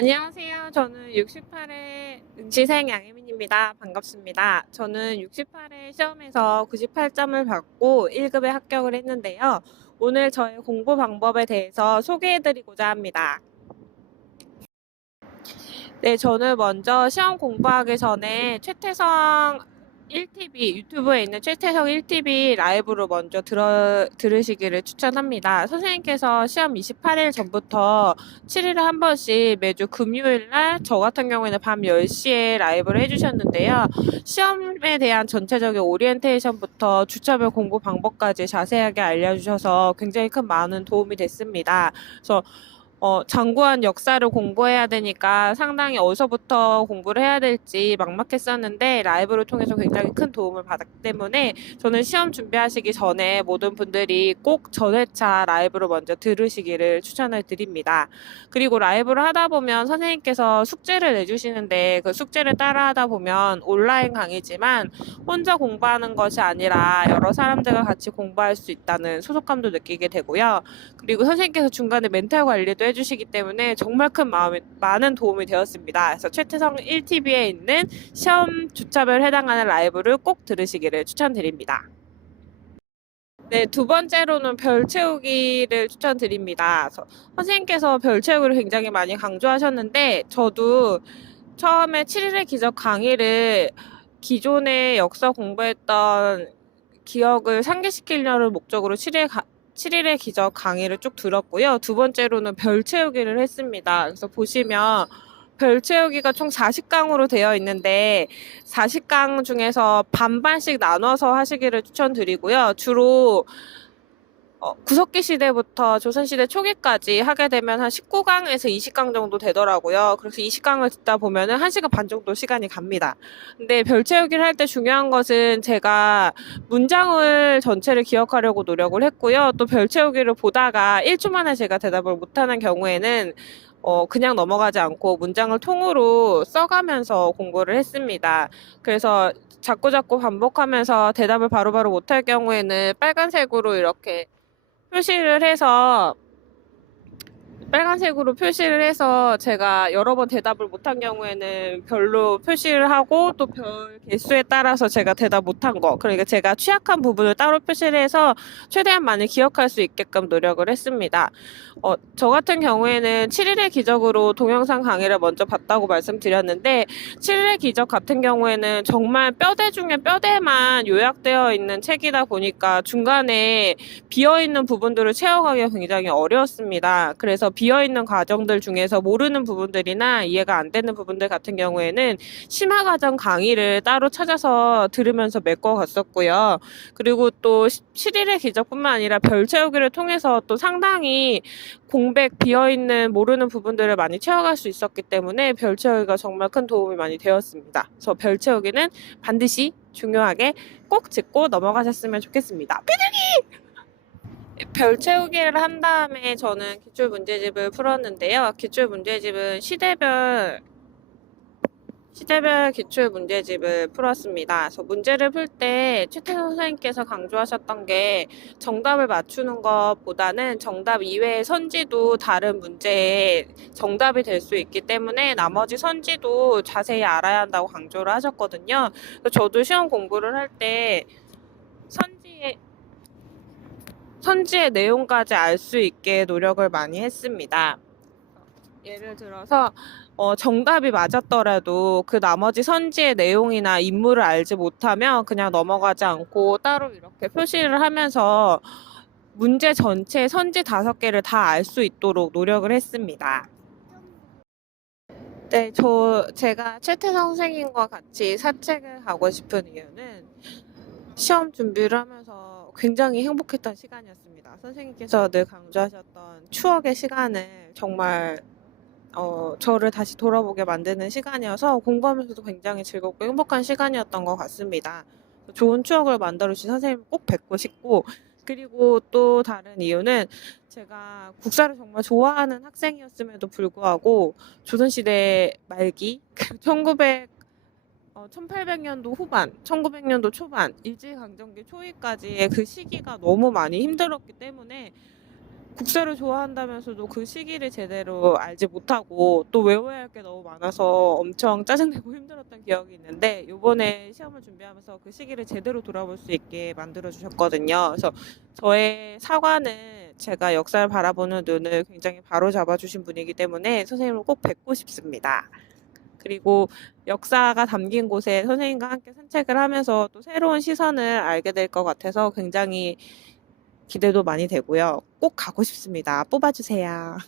안녕하세요. 저는 68회 응시생 양혜민입니다. 반갑습니다. 저는 68회 시험에서 98점을 받고 1급에 합격을 했는데요. 오늘 저의 공부 방법에 대해서 소개해드리고자 합니다. 네, 저는 먼저 시험 공부하기 전에 최태성 1TV, 유튜브에 있는 최태성 1TV 라이브로 먼저 들으시기를 추천합니다. 선생님께서 시험 28일 전부터 7일에 한 번씩 매주 금요일 날 저 같은 경우에는 밤 10시에 라이브를 해주셨는데요. 시험에 대한 전체적인 오리엔테이션부터 주차별 공부 방법까지 자세하게 알려주셔서 굉장히 큰 많은 도움이 됐습니다. 그래서 장구한 역사를 공부해야 되니까 상당히 어디서부터 공부를 해야 될지 막막했었는데 라이브를 통해서 굉장히 큰 도움을 받았기 때문에 저는 시험 준비하시기 전에 모든 분들이 꼭 전회차 라이브를 먼저 들으시기를 추천을 드립니다. 그리고 라이브를 하다 보면 선생님께서 숙제를 내주시는데 그 숙제를 따라 하다 보면 온라인 강의지만 혼자 공부하는 것이 아니라 여러 사람들과 같이 공부할 수 있다는 소속감도 느끼게 되고요. 그리고 선생님께서 중간에 멘탈 관리도 해주시기 때문에 정말 많은 도움이 되었습니다. 그래서 최태성 1TV에 있는 시험 주차별 해당하는 라이브를 꼭 들으시기를 추천드립니다. 네, 두 번째로는 별 채우기를 추천드립니다. 선생님께서 별 채우기를 굉장히 많이 강조하셨는데 저도 처음에 7일의 기적 강의를 기존에 역사 공부했던 기억을 상기시키려는 목적으로 7일의 기적 강의를 쭉 들었고요. 두 번째로는 별 채우기를 했습니다. 그래서 보시면 별 채우기가 총 40강으로 되어 있는데 40강 중에서 반반씩 나눠서 하시기를 추천드리고요. 주로 구석기 시대부터 조선시대 초기까지 하게 되면 한 19강에서 20강 정도 되더라고요. 그래서 20강을 듣다 보면은 1시간 반 정도 시간이 갑니다. 근데 별 채우기를 할 때 중요한 것은 제가 문장을 전체를 기억하려고 노력을 했고요. 또 별 채우기를 보다가 1초 만에 제가 대답을 못하는 경우에는 그냥 넘어가지 않고 문장을 통으로 써가면서 공부를 했습니다. 그래서 자꾸자꾸 반복하면서 대답을 바로바로 못할 경우에는 빨간색으로 이렇게 빨간색으로 표시를 해서 제가 여러 번 대답을 못한 경우에는 별로 표시를 하고 또 별 개수에 따라서 제가 대답 못한 거, 그러니까 제가 취약한 부분을 따로 표시를 해서 최대한 많이 기억할 수 있게끔 노력을 했습니다. 저 같은 경우에는 7일의 기적으로 동영상 강의를 먼저 봤다고 말씀드렸는데 7일의 기적 같은 경우에는 정말 뼈대 중에 뼈대만 요약되어 있는 책이다 보니까 중간에 비어있는 부분들을 채워가기가 굉장히 어려웠습니다. 그래서 비어있는 과정들 중에서 모르는 부분들이나 이해가 안 되는 부분들 같은 경우에는 심화과정 강의를 따로 찾아서 들으면서 메꿔갔었고요. 그리고 또 7일의 기적뿐만 아니라 별 채우기를 통해서 또 상당히 공백 비어있는 모르는 부분들을 많이 채워갈 수 있었기 때문에 별 채우기가 정말 큰 도움이 많이 되었습니다. 그래서 별 채우기는 반드시 중요하게 꼭 짚고 넘어가셨으면 좋겠습니다. 별 채우기를 한 다음에 저는 기출 문제집을 풀었는데요. 기출 문제집은 시대별 기출 문제집을 풀었습니다. 그래서 문제를 풀 때 최태성 선생님께서 강조하셨던 게 정답을 맞추는 것보다는 정답 이외의 선지도 다른 문제에 정답이 될 수 있기 때문에 나머지 선지도 자세히 알아야 한다고 강조를 하셨거든요. 그래서 저도 시험 공부를 할 때 선지의 내용까지 알 수 있게 노력을 많이 했습니다. 예를 들어서 정답이 맞았더라도 그 나머지 선지의 내용이나 인물을 알지 못하면 그냥 넘어가지 않고 따로 이렇게 표시를 하면서 문제 전체 선지 5개를 다 알 수 있도록 노력을 했습니다. 네, 제가 최태성 선생님과 같이 사책을 가고 싶은 이유는 시험 준비를 하면서 굉장히 행복했던 시간이었습니다. 선생님께서 늘 강조하셨던 추억의 시간을 정말 저를 다시 돌아보게 만드는 시간이어서 공부하면서도 굉장히 즐겁고 행복한 시간이었던 것 같습니다. 좋은 추억을 만들어 주신 선생님 꼭 뵙고 싶고, 그리고 또 다른 이유는 제가 국사를 정말 좋아하는 학생이었음에도 불구하고 조선시대 말기 1800년도 후반, 1900년도 초반, 일제강점기 초기까지의 그 시기가 너무 많이 힘들었기 때문에 국사를 좋아한다면서도 그 시기를 제대로 알지 못하고 또 외워야 할 게 너무 많아서 엄청 짜증내고 힘들었던 기억이 있는데 요번에 시험을 준비하면서 그 시기를 제대로 돌아볼 수 있게 만들어 주셨거든요. 그래서 저의 사과는 제가 역사를 바라보는 눈을 굉장히 바로잡아 주신 분이기 때문에 선생님을 꼭 뵙고 싶습니다. 그리고 역사가 담긴 곳에 선생님과 함께 산책을 하면서 또 새로운 시선을 알게 될 것 같아서 굉장히 기대도 많이 되고요. 꼭 가고 싶습니다. 뽑아주세요.